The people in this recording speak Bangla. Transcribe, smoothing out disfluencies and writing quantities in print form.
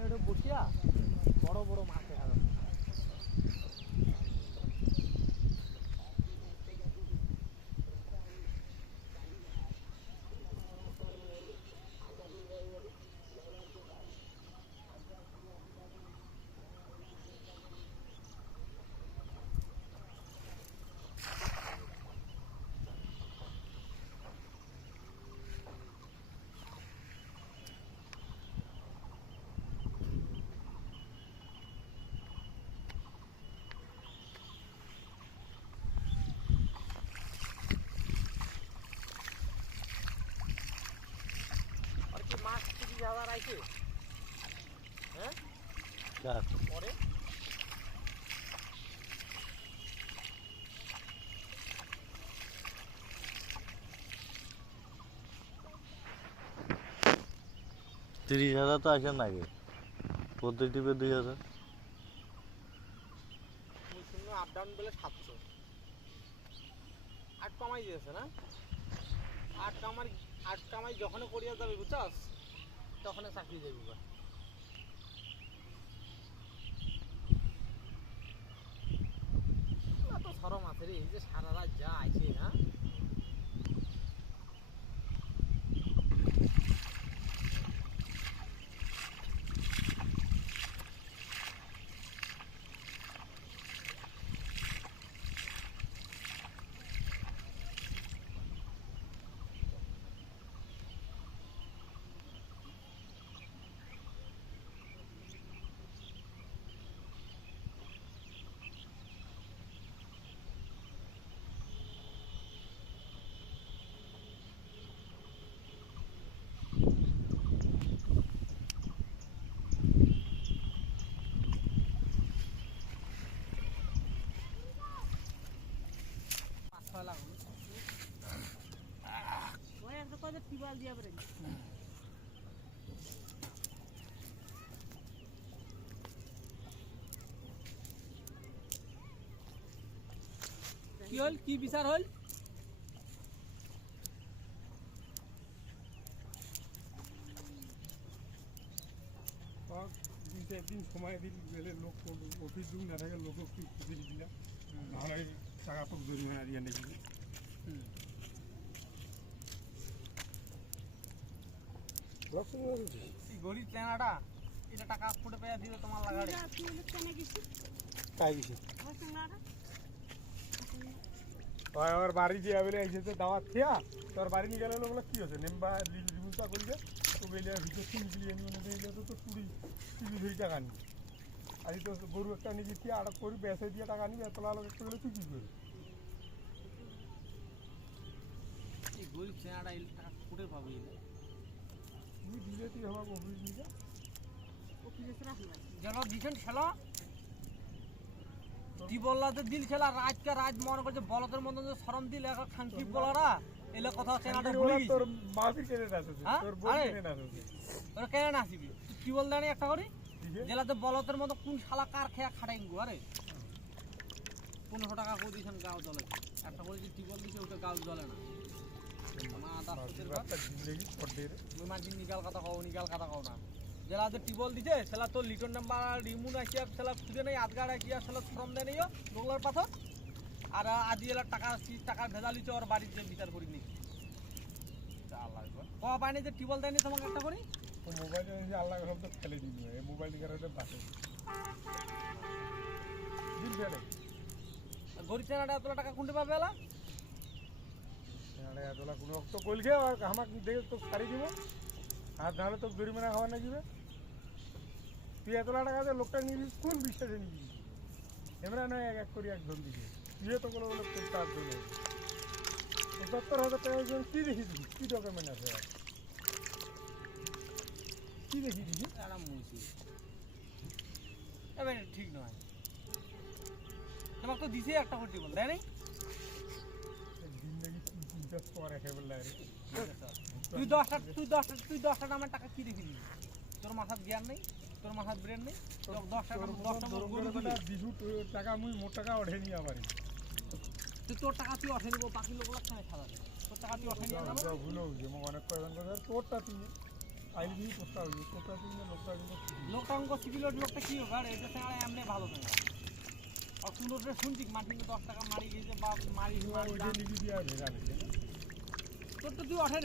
এখানে একটু বসিয়া বড় বড় মাছ দেখা যাচ্ছে। আর কি মাছ 30,000 আইছে, হ্যাঁ পরে 30,000 তো আসে না আগে, প্রতি টিপে 2,000। আপ ডাউন বলে 700 8 কামাই দিয়েছে না, 8 কামাই যখন করিয়া যাবে বুঝছস তখন চাকরি যাবি। এত সরম আছে রে, এই যে সারা রাত যা আইছে না। কি হল, কি বিচার হল? একদিন সময় দিলে লোক অফিস দিন না থাকে লোক খুঁজে দিলা নাহলে টাকা তো জরিমানা দিয়ে নাকি গরিব চেনাটা এটা টাকা ফুটে পেয়ে দিলে তোমার লাগাড়ে কাই গেছি আমার বাড়ি দিয়ে বলে এসেছে দাওয়াত খেয়া তোর বাড়ি নিয়ে গেলে বলে কি হচ্ছে নেম্বা রিমুটা করবে তো গেলে ভিতর 3 বিলিয়ন মধ্যে তো চুরি চুরি ধরে টাকা নি আজ তো গরু একটা নিয়ে গিয়ে আড়ক করি বেসে দিয়ে টাকা নিবি এতলা লোক একটু গেলে তুই কি করবি এই গরিব চেনাটা এই টাকা ফুটে পাবে তুই দিলে তুই আমার অফিস নিয়ে যেন দিচ্ছেন খেলা কি বললাতে দিল খেলা রাজকে রাজ মনে করছে বলদের মধ্যে যে শরম দিল এখন খাঙ্কি বলারা এলে কথা চেনাটা ভুলে গেছি তোর মাফি কেনে নাচছে তোর বই কেনে নাচছে তোরা কেন নাচিবি তুই কি বল জানি একটা করি জেলাতে বলদের মতো কোন শালা কার খেয়া খাটাই গো আরে 1500 টাকা করে দিয়েছেন গাও জলে একটা করে যে টিবল দিছে ওটা গাও জলে না মা দাসের কথা জিন্দগি পড়ে রে তুমি মাঝি নিগাল কথা কও না জেলাতে টিবল দিছে সেলা তো লিটন নাম্বার রিমুন আসিয়া সেলা খুঁজে নেই আধগাড় আসিয়া সেলা শ্রম দেয় নিও গোগলার পাথর আর আদি এলা টাকা ভেজা লিছে ওর বাড়িতে বিচার করি নি আল্লাহ ক পাইনি যে টিবল দেয়নি তোমাকে একটা করি তো মোবাইলে যে আল্লাহ সব তো ফেলে দিবি এই মোবাইল দিয়ে করে বাসে দিন ফেলে গরিব চেনাটা এত টাকা কোনটা পাবে এলা চেনাটা এতলা কোনো তো কইল গে আর আমাকে দেখে তো ছাড়ি দিব আর নাহলে তো জরিমানা খাওয়া না দিবে তুই এতলা টাকা দিয়ে লোকটা নিবি কোন বিশ্বাসে নিবি এমরা নয় এক করি একজন দিকে তুই তো কোনো লোক তোর 4 জন ৭৫,০০০ টাকা একজন কি দেখিস কি ডকুমেন্ট আছে আর কি দেখি দিবি আরাম মুছি এবার ঠিক নয় তোমাকে তো দিছে একটা করে টিবল দেয় নাই জিন্দগি চিন্তা করে একেবারে লাগে তুই 10টা নামের টাকা কি রেখে দিবি তোর মাথার জ্ঞান নেই তোর মাথার ব্রেন নেই তোর 10টা টাকা মুই মোট টাকা ওঠে নি আবার তুই তোর টাকা তুই ওঠে নিব বাকি লোক লাগছে খাওয়া তোর টাকা তুই ওঠে নিয়ে ভুল হয়েছে অনেক কয়েকজন তোরটা তুই আইবি তোরটা তোরটা তুই লোকটা লোকটা অঙ্ক সিভিলের লোকটা কি ব্যাপার এটা স্যার এমনি ভালো না আর কোনোটা শুনছি মাটি 10 টাকা মারি গেছে বা মারি ওইটা লিখে দিয়ে ভেজা লিখে না তোর তো তুই ওঠে